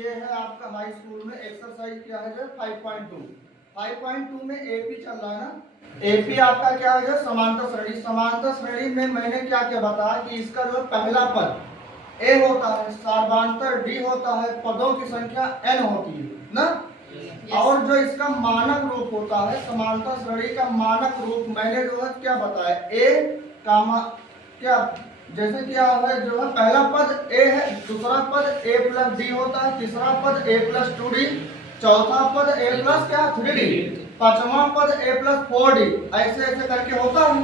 ये है आपका हाई स्कूल में एक्सरसाइज क्या है जो 5.2 5.2 में एपी चल रहा है ना। एपी आपका क्या है जो समांतर श्रेणी। समांतर श्रेणी में मैंने क्या क्या बताया कि इसका जो पहला पद ए होता है, सार्वधातुक डी होता है, पदों की संख्या एन होती है ना। और जो इसका मानक रूप होता है समांतर श्रेणी का मानक रूप मैंने जो है क्या बताया ए कामा क्या, जैसे क्या है जो है पहला पद ए है, दूसरा पद ए प्लस डी होता है, तीसरा पद ए प्लस 2d, चौथा पद ए प्लस क्या 3d, पांचवा पद ए प्लस 4d, ऐसे ऐसे करके होता है।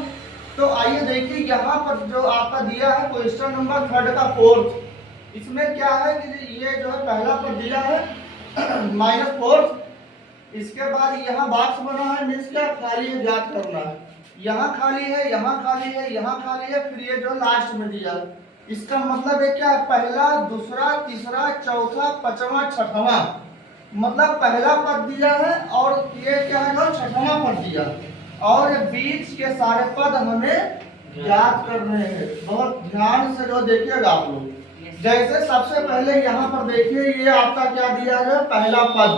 तो आइए देखिए यहाँ पर जो आपका दिया है क्वेश्चन नंबर 3 का फोर्थ, इसमें क्या है कि ये जो है पहला पद दिया है -4, इसके बाद यहाँ बॉक्स बना है, मीन्स क्या खाली है, ज्ञात करना है। यहाँ खाली है, यहाँ खाली है, यहाँ खाली है, फिर ये जो लास्ट में दिया है, इसका मतलब है क्या, पहला दूसरा तीसरा चौथा पांचवा छठवां, मतलब पहला पद दिया है और ये क्या है जो छठवां पद दिया, और बीच के सारे पद हमें ज्ञात करने हैं। बहुत ध्यान से जो देखिएगा आप लोग। जैसे सबसे पहले यहाँ पर देखिए ये आपका क्या दिया है पहला पद,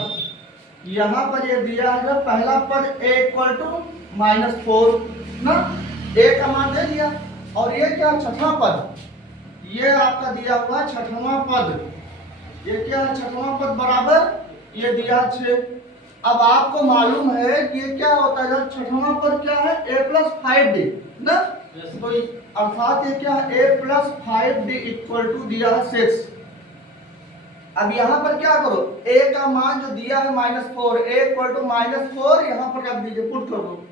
यहाँ पर ये दिया है पहला पद a इक्वल टू -4 ना, a का मान दे दिया, और ये क्या छठवां पद, ये आपका दिया हुआ छठवां पद, ये क्या है छठवां पद बराबर ये दिया 6। अब आपको मालूम है कि ये क्या होता है जब छठवां पद क्या है a प्लस 5d ना, तो अर्थात ये क्या है a plus 5d equal to दिया है 6। अब यहाँ पर क्या करो, a का मान जो दिया है -4, a इक्वल टू -4 यहाँ पर रख दीजिए, पुट कर दो,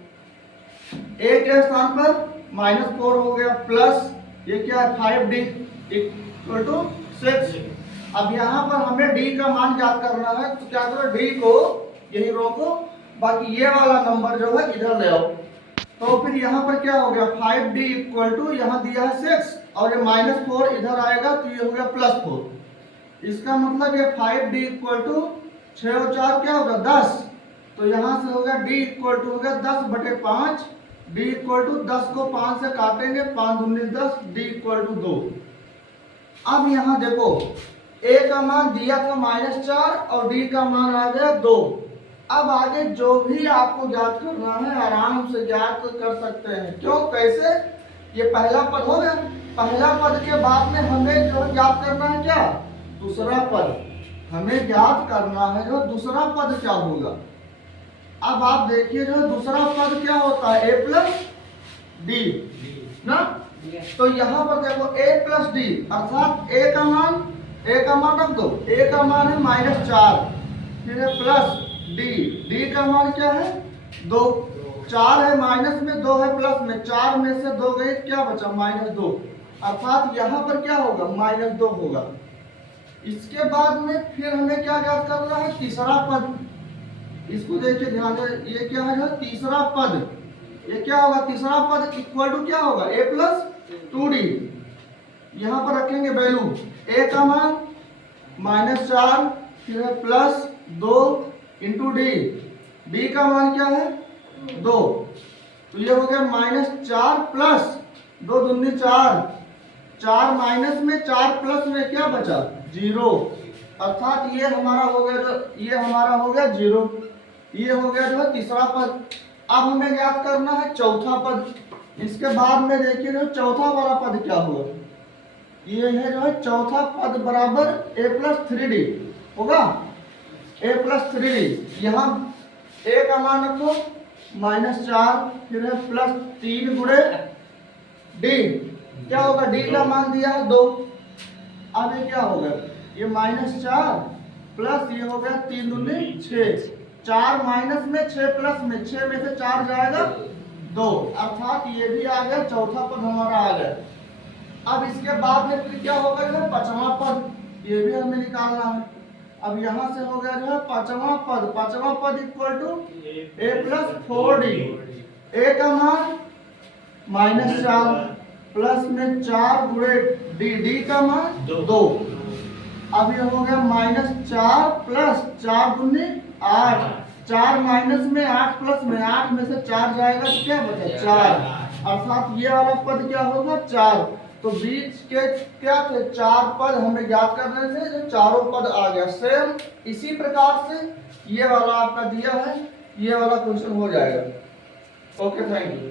a के स्थान पर -4 हो गया, प्लस ये क्या है 5d इक्वल टू 6। अब यहाँ पर हमें d का मान ज्ञात करना है, तो क्या करो d को यही रोको, बाकी ये वाला नंबर जो है इधर ले आओ। तो फिर यहाँ पर क्या हो गया 5d इक्वल टू यहाँ दिया है 6 और ये -4 इधर आएगा तो ये हो गया +4। इसका मतलब ये 5d इक्वल टू 6 और 4 क्या होगा 10, तो यहाँ से होगा d इक्वल टू होगा 10/5, d इक्वल टू 10 को 5 से काटेंगे, 5 दूनी 10, d इक्वल टू 2। अब यहाँ देखो a का मान दिया था -4 और d का मान आ गया 2। अब आगे जो भी आपको ज्ञात करना है आराम से ज्ञात कर सकते हैं। क्यों कैसे, ये पहला पद हो गया, पहला पद के बाद में हमें जो ज्ञात करना है क्या दूसरा पद, हमें ज्ञात करना है जो दूसरा पद क्या होगा। अब आप देखिए जो दूसरा पद क्या होता है a प्लस डी ना, तो यहाँ पर देखो a प्लस डी अर्थात a का मान रख दो, a का मान है -4, फिर है प्लस d का मान क्या है 2, 4 है माइनस में 2 है प्लस में, 4 में से 2 गए क्या बचा -2, अर्थात यहाँ पर क्या होगा -2 होगा। इसके बाद में फिर हमें क्या ज्ञात करना है तीसरा पद, इसको देखिए ध्यान से, ये क्या है तीसरा पद, ये क्या होगा तीसरा पद इक्वल टू क्या होगा a प्लस 2d, यहाँ पर रखेंगे वैल्यू, a का मान -4 फिर है प्लस 2 इंटू d का मान क्या है 2, तो ये हो गया -4 प्लस 2 दूनी 4, 4 माइनस में 4 प्लस में क्या बचा 0, अर्थात ये हमारा हो गया जो ये हमारा हो गया 0, ये हो गया जो है तीसरा पद। अब हमें ज्ञात करना है चौथा पद, इसके बाद में देखिए जो चौथा वाला पद क्या होगा, ये है जो है चौथा पद बराबर a प्लस 3d होगा, a प्लस 3d, यहाँ a का मान रखो -4 फिर है प्लस 3 गुणे d, क्या होगा d का मान दिया है 2, अब ये क्या होगा ये -4 प्लस ये हो गया 3 दूनी 6, 4 माइनस में 6 प्लस में 6 में से 4 जाएगा 2, अर्थात ये भी आ गया चौथा पद हमारा आ गया। अब इसके बाद में फिर क्या होगा जो है पांचवा पद, ये भी हमें निकालना है। अब यहाँ से हो गया जो है पांचवा पद equal to a plus 4d, a का मान -4 प्लस में 4 गुणे d का मान 2, अब ये हो गया -4 प्लस 4 दूनी 8, 4 माइनस में 8 प्लस में 8 में से 4 जाएगा तो क्या बचा 4, अर्थात ये वाला पद क्या होगा 4। तो बीच के क्या थे, 4 पद हमें ज्ञात करने थे, जो चारों पद आ गया। सेम इसी प्रकार से ये वाला आपका दिया है, ये वाला क्वेश्चन हो जाएगा। Okay, thank you.